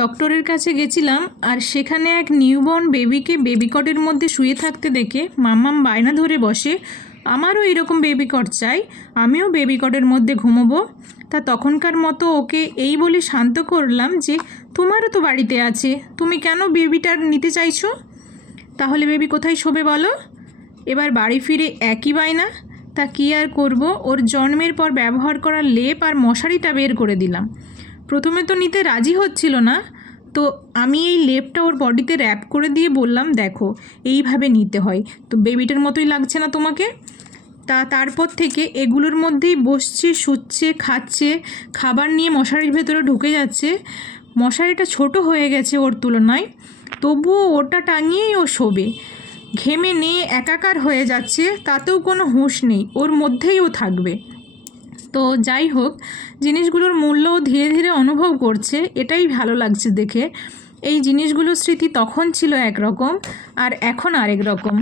ডক্টরের কাছে গেছিলাম আর সেখানে এক নিউবর্ন বেবিকে বেবিকটের মধ্যে শুয়ে থাকতে দেখে মাম্মাম বায়না ধরে বসে, আমারও এরকম বেবিকট চাই, আমিও বেবিকটের মধ্যে ঘুমোবো। তা তখনকার মতো ওকে এই বলে শান্ত করলাম যে, তোমারও তো বাড়িতে আছে, তুমি কেন বেবিটার নিতে চাইছো? তাহলে বেবি কোথায় শোবে বলো? এবার বাড়ি ফিরে একই বায়না, তা কী আর করব? ওর জন্মের পর ব্যবহার করা লেপ আর মশারিটা বের করে দিলাম। প্রথমে তো নিতে রাজি হচ্ছিল না। তো আমি এই লেপটা ওর বডিতে র্যাপ করে দিয়ে বললাম, দেখো, এইভাবে নিতে হয়। তো বেবিটার মতোই লাগছে না তোমাকে? তা তারপর থেকে এগুলোর মধ্যেই বসছে, শুচ্ছে, খাচ্ছে, খাবার নিয়ে মশারির ভেতরে ঢুকে যাচ্ছে। মশারিটা ছোট হয়ে গেছে ওর তুলনায়, তবুও ওটা টাঙিয়েই ও শোবে। ঘেমে নিয়ে একাকার হয়ে যাচ্ছে, তাতেও কোনো হুঁশ নেই, ওর মধ্যেই ও থাকবে। তো যাই হোক, জিনিসগুলোর মূল্য ধীরে ধীরে অনুভব করছে, এটাই ভালো লাগছে দেখে। এই জিনিসগুলোর স্মৃতি তখন ছিল একরকম, আর এখন আরেক রকম।